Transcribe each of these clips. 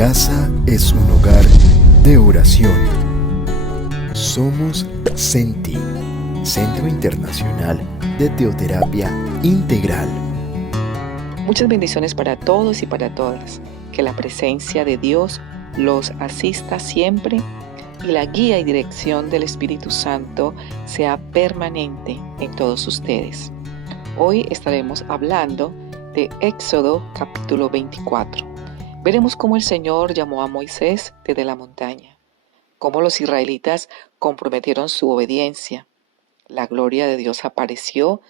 casa es un lugar de oración. Somos CENTI, Centro Internacional de Teoterapia Integral. Muchas bendiciones para todos y para todas. Que la presencia de Dios los asista siempre y la guía y dirección del Espíritu Santo sea permanente en todos ustedes. Hoy estaremos hablando de Éxodo capítulo 24. Veremos cómo el Señor llamó a Moisés desde la montaña, cómo los israelitas comprometieron su obediencia. La gloria de Dios apareció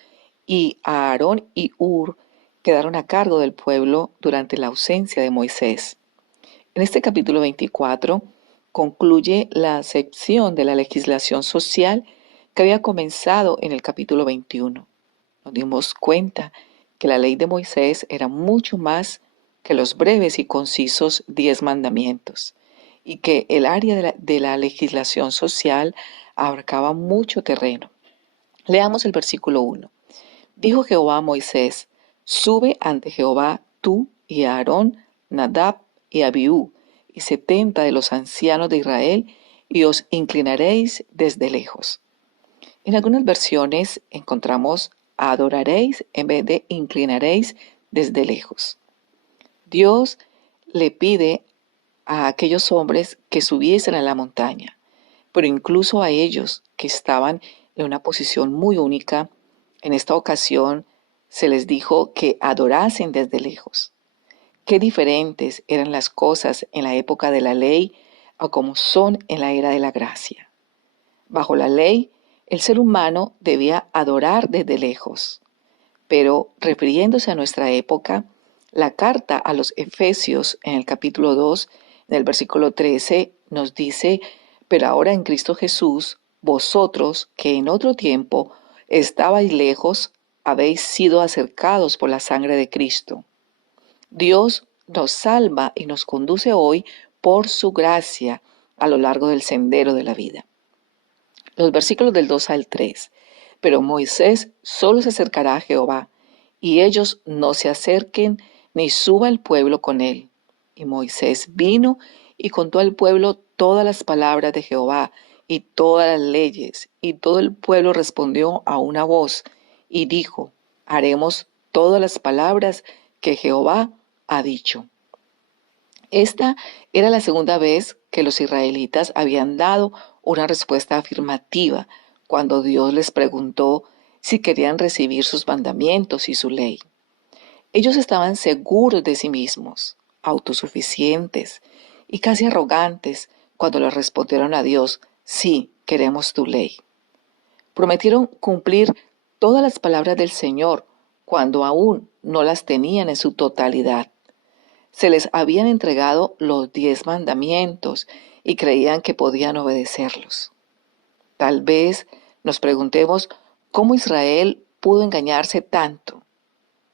y Aarón y Hur quedaron a cargo del pueblo durante la ausencia de Moisés. En este capítulo 24 concluye la sección de la legislación social que había comenzado en el capítulo 21. Nos dimos cuenta que la ley de Moisés era mucho más que los breves y concisos 10 mandamientos y que el área de la legislación social abarcaba mucho terreno. Leamos el versículo 1. Dijo Jehová a Moisés: sube ante Jehová tú y Aarón, Nadab y Abiú, y 70 de los ancianos de Israel, y os inclinaréis desde lejos. En algunas versiones encontramos adoraréis en vez de inclinaréis desde lejos. Dios le pide a aquellos hombres que subiesen a la montaña, pero incluso a ellos que estaban en una posición muy única, en esta ocasión se les dijo que adorasen desde lejos. Qué diferentes eran las cosas en la época de la ley a como son en la era de la gracia. Bajo la ley, el ser humano debía adorar desde lejos, pero refiriéndose a nuestra época, la carta a los Efesios en el capítulo 2, en el versículo 13, nos dice: pero ahora en Cristo Jesús, vosotros que en otro tiempo estabais lejos, habéis sido acercados por la sangre de Cristo. Dios nos salva y nos conduce hoy por su gracia a lo largo del sendero de la vida. Los versículos del 2 al 3. Pero Moisés solo se acercará a Jehová, y ellos no se acerquen, ni suba el pueblo con él. Y Moisés vino y contó al pueblo todas las palabras de Jehová y todas las leyes, y todo el pueblo respondió a una voz, y dijo: haremos todas las palabras que Jehová ha dicho. Esta era la segunda vez que los israelitas habían dado una respuesta afirmativa cuando Dios les preguntó si querían recibir sus mandamientos y su ley. Ellos estaban seguros de sí mismos, autosuficientes y casi arrogantes cuando le respondieron a Dios: sí, queremos tu ley. Prometieron cumplir todas las palabras del Señor cuando aún no las tenían en su totalidad. Se les habían entregado los 10 mandamientos y creían que podían obedecerlos. Tal vez nos preguntemos cómo Israel pudo engañarse tanto,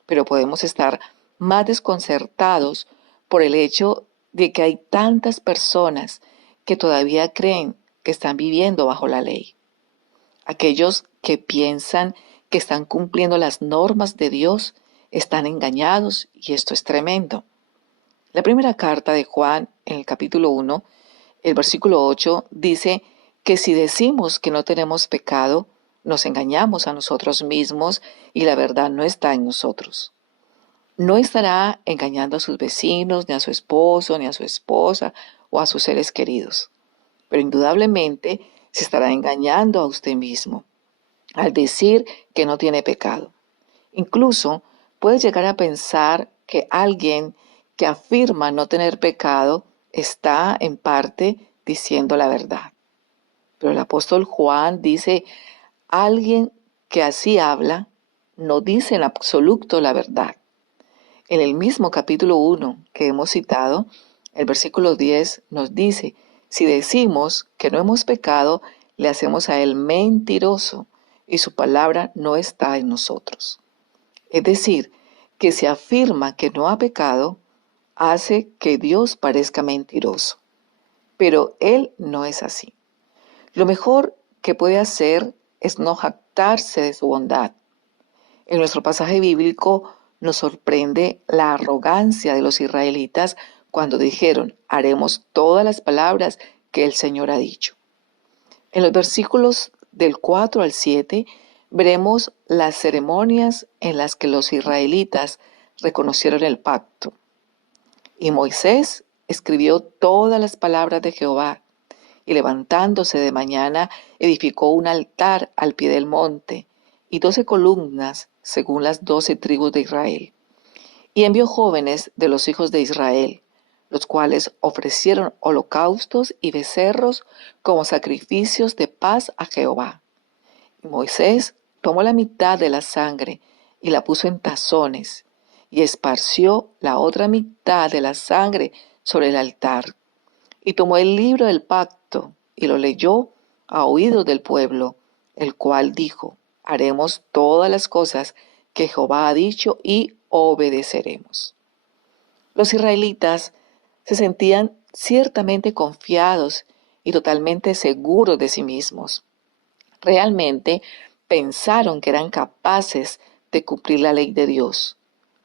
pero podemos estar más desconcertados por el hecho de que hay tantas personas que todavía creen que están viviendo bajo la ley. Aquellos que piensan que están cumpliendo las normas de Dios están engañados, y esto es tremendo. La primera carta de Juan, en el capítulo 1, el versículo 8, dice que si decimos que no tenemos pecado, nos engañamos a nosotros mismos y la verdad no está en nosotros. No estará engañando a sus vecinos, ni a su esposo, ni a su esposa o a sus seres queridos, pero indudablemente se estará engañando a usted mismo al decir que no tiene pecado. Incluso puede llegar a pensar que alguien que afirma no tener pecado está en parte diciendo la verdad. Pero el apóstol Juan dice: alguien que así habla no dice en absoluto la verdad. En el mismo capítulo 1 que hemos citado, el versículo 10 nos dice: si decimos que no hemos pecado, le hacemos a él mentiroso y su palabra no está en nosotros. Es decir, que si afirma que no ha pecado, hace que Dios parezca mentiroso. Pero Él no es así. Lo mejor que puede hacer es no jactarse de su bondad. En nuestro pasaje bíblico nos sorprende la arrogancia de los israelitas cuando dijeron, haremos todas las palabras que el Señor ha dicho. En los versículos del 4 al 7 veremos las ceremonias en las que los israelitas reconocieron el pacto. Y Moisés escribió todas las palabras de Jehová, y levantándose de mañana edificó un altar al pie del monte, y 12 columnas según las 12 tribus de Israel. Y envió jóvenes de los hijos de Israel, los cuales ofrecieron holocaustos y becerros como sacrificios de paz a Jehová. Y Moisés tomó la mitad de la sangre y la puso en tazones, y esparció la otra mitad de la sangre sobre el altar. Y tomó el libro del pacto y lo leyó a oídos del pueblo, el cual dijo, haremos todas las cosas que Jehová ha dicho y obedeceremos. Los israelitas se sentían ciertamente confiados y totalmente seguros de sí mismos. Realmente pensaron que eran capaces de cumplir la ley de Dios,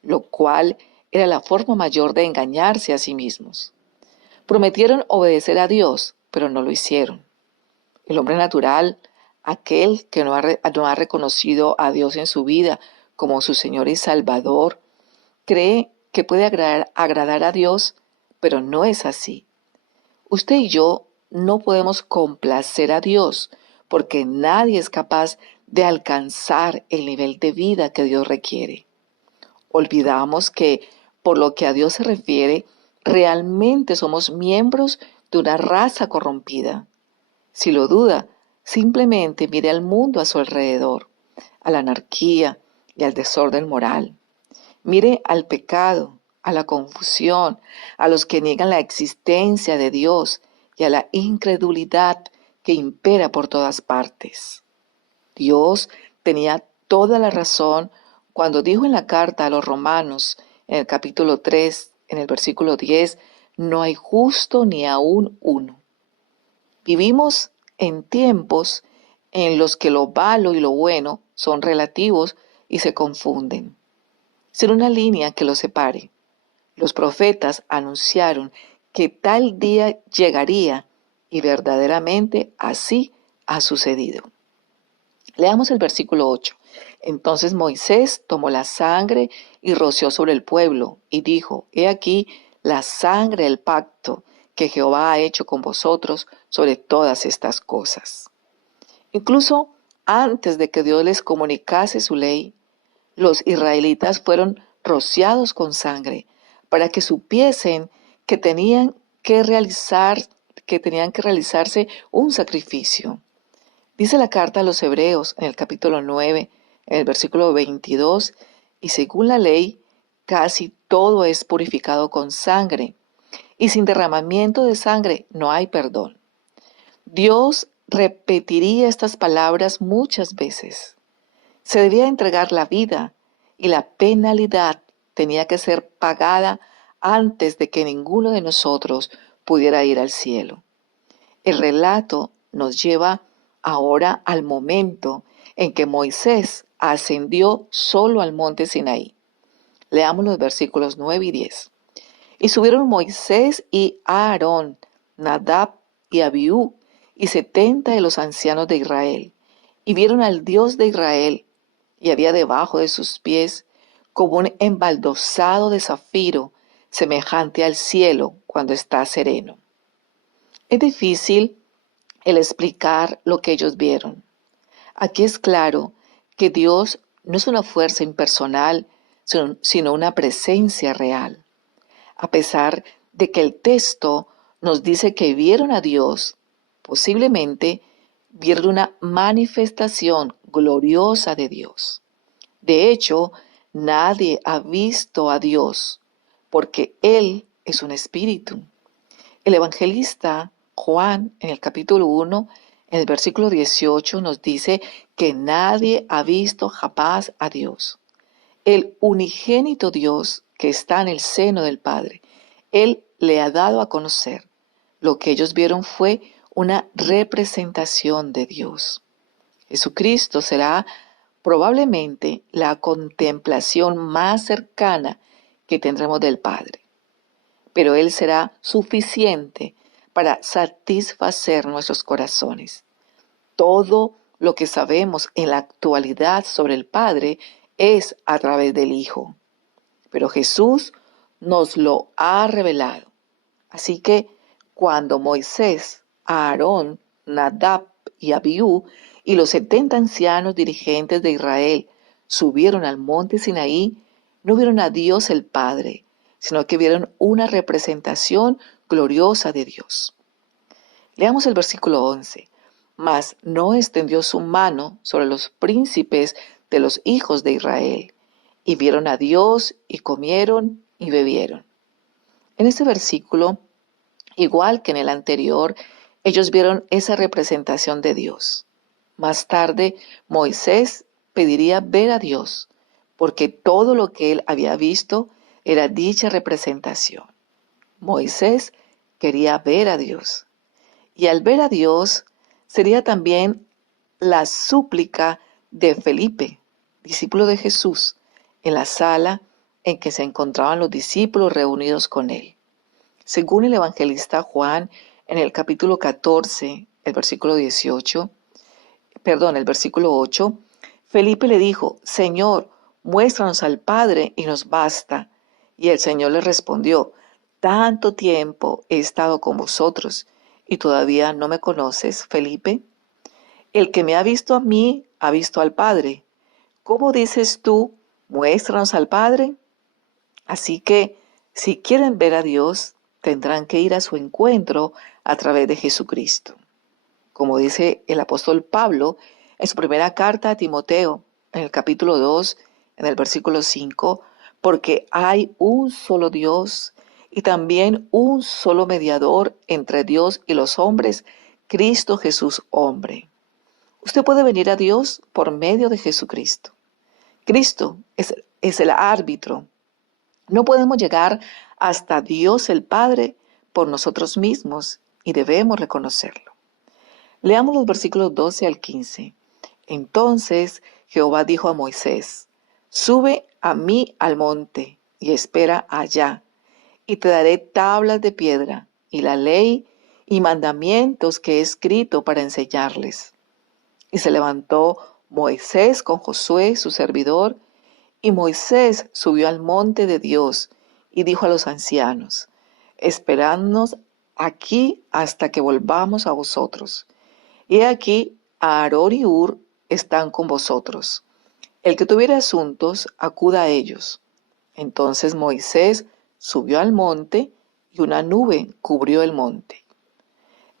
lo cual era la forma mayor de engañarse a sí mismos. Prometieron obedecer a Dios, pero no lo hicieron. El hombre natural, aquel que no ha reconocido a Dios en su vida como su Señor y Salvador, cree que puede agradar a Dios, pero no es así. Usted y yo no podemos complacer a Dios porque nadie es capaz de alcanzar el nivel de vida que Dios requiere. Olvidamos que, por lo que a Dios se refiere, realmente somos miembros de una raza corrompida. Si lo duda, simplemente mire al mundo a su alrededor, a la anarquía y al desorden moral. Mire al pecado, a la confusión, a los que niegan la existencia de Dios y a la incredulidad que impera por todas partes. Dios tenía toda la razón cuando dijo en la carta a los Romanos, en el capítulo 3, en el versículo 10, no hay justo ni aún uno. Vivimos en tiempos en los que lo malo y lo bueno son relativos y se confunden, sin una línea que los separe. Los profetas anunciaron que tal día llegaría y verdaderamente así ha sucedido. Leamos el versículo 8. Entonces Moisés tomó la sangre y roció sobre el pueblo y dijo, he aquí la sangre del pacto que Jehová ha hecho con vosotros sobre todas estas cosas. Incluso antes de que Dios les comunicase su ley, los israelitas fueron rociados con sangre para que supiesen que tenían que realizarse un sacrificio. Dice la carta a los Hebreos en el capítulo 9, en el versículo 22, y según la ley, casi todo es purificado con sangre, y sin derramamiento de sangre no hay perdón. Dios repetiría estas palabras muchas veces. Se debía entregar la vida y la penalidad tenía que ser pagada antes de que ninguno de nosotros pudiera ir al cielo. El relato nos lleva ahora al momento en que Moisés ascendió solo al monte Sinaí. Leamos los versículos 9 y 10. Y subieron Moisés y Aarón, Nadab y Abiú, y 70 de los ancianos de Israel, y vieron al Dios de Israel, y había debajo de sus pies como un embaldosado de zafiro, semejante al cielo cuando está sereno. Es difícil el explicar lo que ellos vieron. Aquí es claro que Dios no es una fuerza impersonal, sino una presencia real. A pesar de que el texto nos dice que vieron a Dios, posiblemente vieron una manifestación gloriosa de Dios. De hecho, nadie ha visto a Dios, porque Él es un espíritu. El evangelista Juan, en el capítulo 1, en el versículo 18, nos dice que nadie ha visto jamás a Dios. El unigénito Dios que está en el seno del Padre, Él le ha dado a conocer. Lo que ellos vieron fue una representación de Dios. Jesucristo será probablemente la contemplación más cercana que tendremos del Padre. pero Él será suficiente para satisfacer nuestros corazones. Todo lo que sabemos en la actualidad sobre el Padre es a través del Hijo, pero Jesús nos lo ha revelado. Así que cuando Moisés, Aarón, Nadab y Abiú y los 70 ancianos dirigentes de Israel subieron al monte Sinaí, no vieron a Dios el Padre, sino que vieron una representación gloriosa de Dios. Leamos el versículo 11. Mas no extendió su mano sobre los príncipes de los hijos de Israel, y vieron a Dios y comieron y bebieron. En este versículo, igual que en el anterior, ellos vieron esa representación de Dios. Más tarde, Moisés pediría ver a Dios, porque todo lo que él había visto era dicha representación. Moisés quería ver a Dios. Y al ver a Dios, sería también la súplica de Felipe, discípulo de Jesús, en la sala en que se encontraban los discípulos reunidos con él. Según el evangelista Juan, en el capítulo 14, el versículo 8, Felipe le dijo: Señor, muéstranos al Padre y nos basta. Y el Señor le respondió: tanto tiempo he estado con vosotros y todavía no me conoces, Felipe. El que me ha visto a mí ha visto al Padre. ¿Cómo dices tú, muéstranos al Padre? Así que, si quieren ver a Dios, tendrán que ir a su encuentro a través de Jesucristo. Como dice el apóstol Pablo en su primera carta a Timoteo, en el capítulo 2, en el versículo 5, porque hay un solo Dios y también un solo mediador entre Dios y los hombres, Cristo Jesús hombre. Usted puede venir a Dios por medio de Jesucristo. Cristo es el árbitro. No podemos llegar hasta Dios el Padre por nosotros mismos y debemos reconocerlo. Leamos los versículos 12 al 15. Entonces Jehová dijo a Moisés: sube a mí al monte y espera allá, y te daré tablas de piedra y la ley y mandamientos que he escrito para enseñarles. Y se levantó Moisés con Josué su servidor, y Moisés subió al monte de Dios y dijo a los ancianos: esperadnos aquí hasta que volvamos a vosotros. Y aquí Aarón y Hur están con vosotros. El que tuviere asuntos, acuda a ellos. Entonces Moisés subió al monte y una nube cubrió el monte.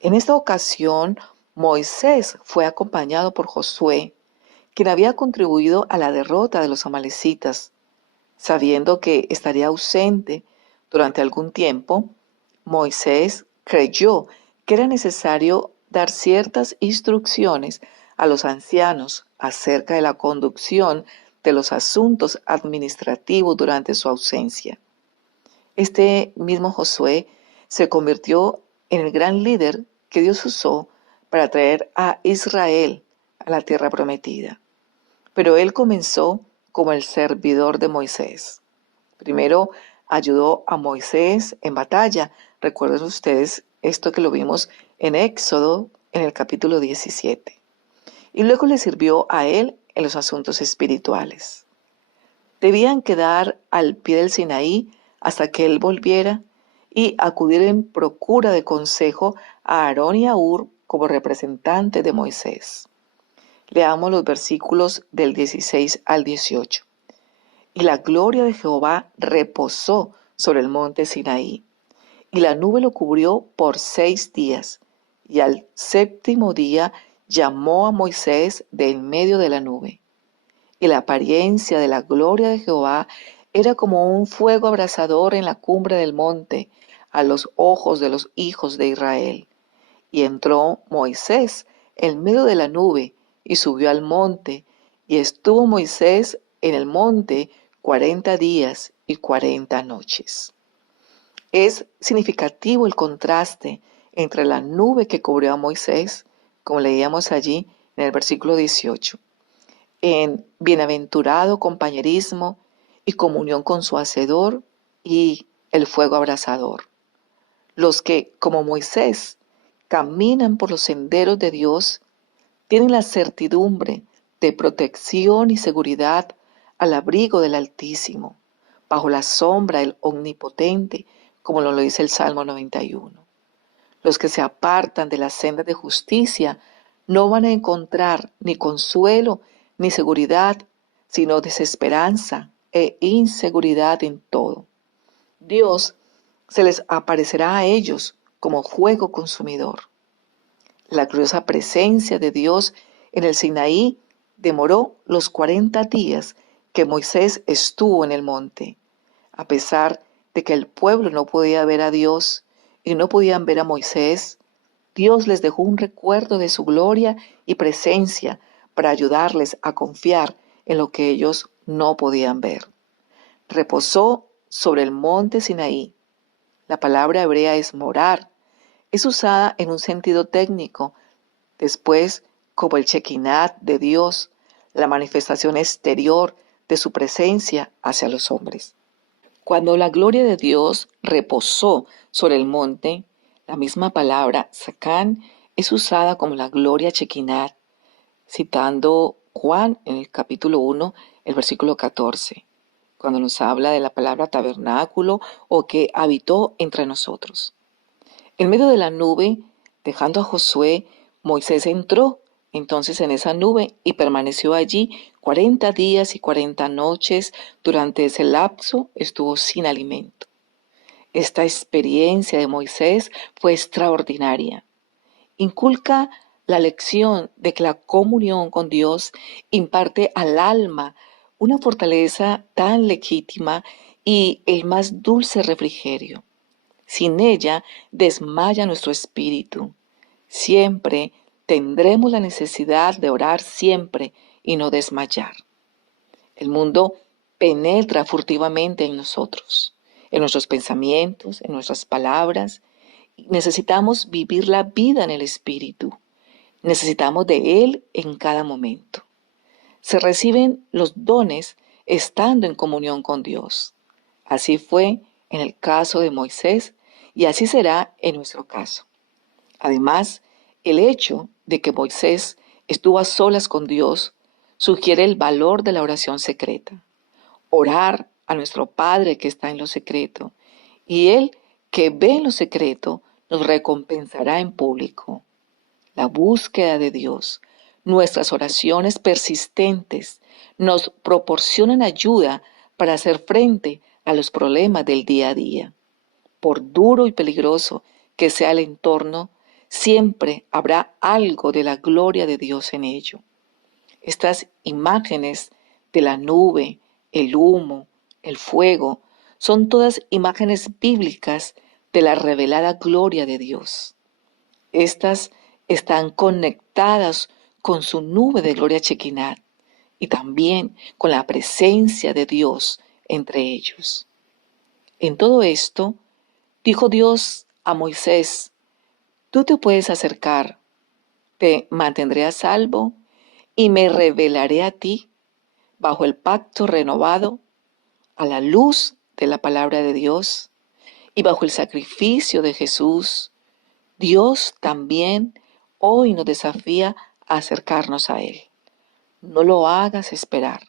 En esta ocasión, Moisés fue acompañado por Josué, quien había contribuido a la derrota de los amalecitas. Sabiendo que estaría ausente durante algún tiempo, Moisés creyó que era necesario dar ciertas instrucciones a los ancianos acerca de la conducción de los asuntos administrativos durante su ausencia. Este mismo Josué se convirtió en el gran líder que Dios usó para traer a Israel a la tierra prometida. Pero él comenzó como el servidor de Moisés. Primero ayudó a Moisés en batalla. Recuerden ustedes esto que lo vimos en Éxodo en el capítulo 17. Y luego le sirvió a él en los asuntos espirituales. Debían quedar al pie del Sinaí hasta que él volviera y acudir en procura de consejo a Aarón y a Hur como representante de Moisés. Leamos los versículos del 16 al 18. Y la gloria de Jehová reposó sobre el monte Sinaí, y la nube lo cubrió por 6 días, y al 7º día llamó a Moisés de en medio de la nube. Y la apariencia de la gloria de Jehová era como un fuego abrasador en la cumbre del monte, a los ojos de los hijos de Israel. Y entró Moisés en medio de la nube, y subió al monte, y estuvo Moisés en el monte 40 días y 40 noches. Es significativo el contraste entre la nube que cubrió a Moisés, como leíamos allí en el versículo 18, en bienaventurado compañerismo y comunión con su Hacedor, y el fuego abrasador. Los que, como Moisés, caminan por los senderos de Dios, tienen la certidumbre de protección y seguridad al abrigo del Altísimo, bajo la sombra del Omnipotente, como lo dice el Salmo 91. Los que se apartan de las sendas de justicia no van a encontrar ni consuelo ni seguridad, sino desesperanza e inseguridad en todo. Dios se les aparecerá a ellos como fuego consumidor. La gloriosa presencia de Dios en el Sinaí demoró los 40 días que Moisés estuvo en el monte. A pesar de que el pueblo no podía ver a Dios y no podían ver a Moisés, Dios les dejó un recuerdo de su gloria y presencia para ayudarles a confiar en lo que ellos no podían ver. Reposó sobre el monte Sinaí. La palabra hebrea es morar. Es usada en un sentido técnico, después como el Shekinah de Dios, la manifestación exterior de su presencia hacia los hombres. Cuando la gloria de Dios reposó sobre el monte, la misma palabra Sakán es usada como la gloria Shekinah, citando Juan en el capítulo 1, el versículo 14, cuando nos habla de la palabra tabernáculo o que habitó entre nosotros. En medio de la nube, dejando a Josué, Moisés entró entonces en esa nube y permaneció allí 40 días y 40 noches. Durante ese lapso estuvo sin alimento. Esta experiencia de Moisés fue extraordinaria. Inculca la lección de que la comunión con Dios imparte al alma una fortaleza tan legítima y el más dulce refrigerio. Sin ella desmaya nuestro espíritu. Siempre tendremos la necesidad de orar siempre y no desmayar. El mundo penetra furtivamente en nosotros, en nuestros pensamientos, en nuestras palabras. Necesitamos vivir la vida en el Espíritu. Necesitamos de Él en cada momento. Se reciben los dones estando en comunión con Dios. Así fue en el caso de Moisés y así será en nuestro caso. Además, el hecho de que Moisés estuvo a solas con Dios sugiere el valor de la oración secreta. Orar a nuestro Padre que está en lo secreto, y Él que ve en lo secreto nos recompensará en público. La búsqueda de Dios, nuestras oraciones persistentes, nos proporcionan ayuda para hacer frente a los problemas del día a día. Por duro y peligroso que sea el entorno, siempre habrá algo de la gloria de Dios en ello. Estas imágenes de la nube, el humo, el fuego, son todas imágenes bíblicas de la revelada gloria de Dios. Estas están conectadas con su nube de gloria Shekinah y también con la presencia de Dios entre ellos. En todo esto, dijo Dios a Moisés: tú te puedes acercar, te mantendré a salvo y me revelaré a ti bajo el pacto renovado, a la luz de la palabra de Dios y bajo el sacrificio de Jesús. Dios también hoy nos desafía a acercarnos a Él. No lo hagas esperar.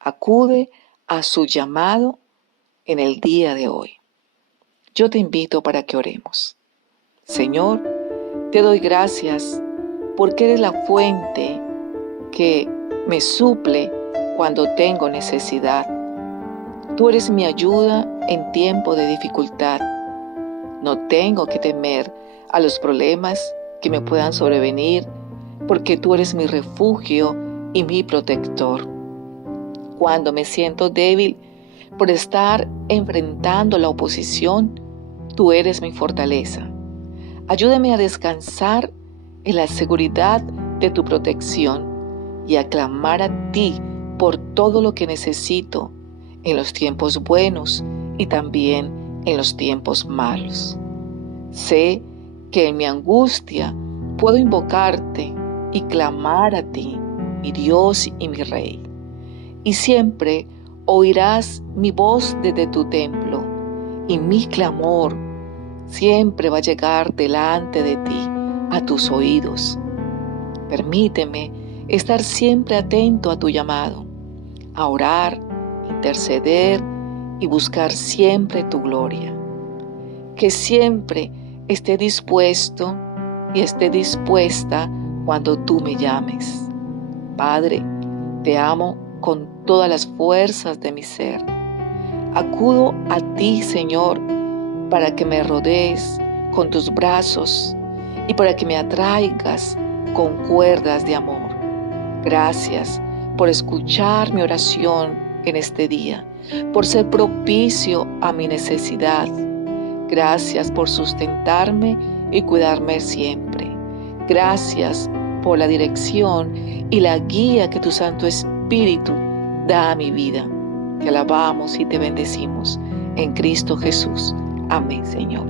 Acude a su llamado en el día de hoy. Yo te invito para que oremos. Señor, te doy gracias porque eres la fuente que me suple cuando tengo necesidad. Tú eres mi ayuda en tiempo de dificultad. No tengo que temer a los problemas que me puedan sobrevenir, porque tú eres mi refugio y mi protector. Cuando me siento débil por estar enfrentando la oposición, tú eres mi fortaleza. Ayúdame a descansar en la seguridad de tu protección y a clamar a ti por todo lo que necesito en los tiempos buenos y también en los tiempos malos. Sé que en mi angustia puedo invocarte y clamar a ti, mi Dios y mi Rey. Y siempre oirás mi voz desde tu templo y mi clamor siempre va a llegar delante de ti, a tus oídos. Permíteme estar siempre atento a tu llamado, a orar, interceder y buscar siempre tu gloria. Que siempre esté dispuesto y esté dispuesta cuando tú me llames. Padre, te amo con todas las fuerzas de mi ser. Acudo a ti, Señor, para que me rodees con tus brazos y para que me atraigas con cuerdas de amor. Gracias por escuchar mi oración en este día, por ser propicio a mi necesidad. Gracias por sustentarme y cuidarme siempre. Gracias por la dirección y la guía que tu Santo Espíritu da a mi vida. Te alabamos y te bendecimos en Cristo Jesús. Amén, Señor.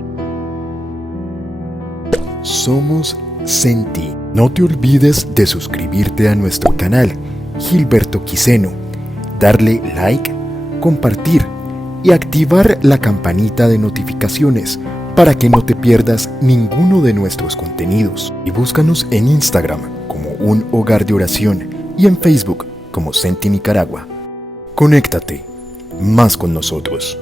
Somos Senti. No te olvides de suscribirte a nuestro canal Gilberto Quiseno, darle like, compartir y activar la campanita de notificaciones para que no te pierdas ninguno de nuestros contenidos. Y búscanos en Instagram como Un Hogar de Oración y en Facebook como Senti Nicaragua. Conéctate más con nosotros.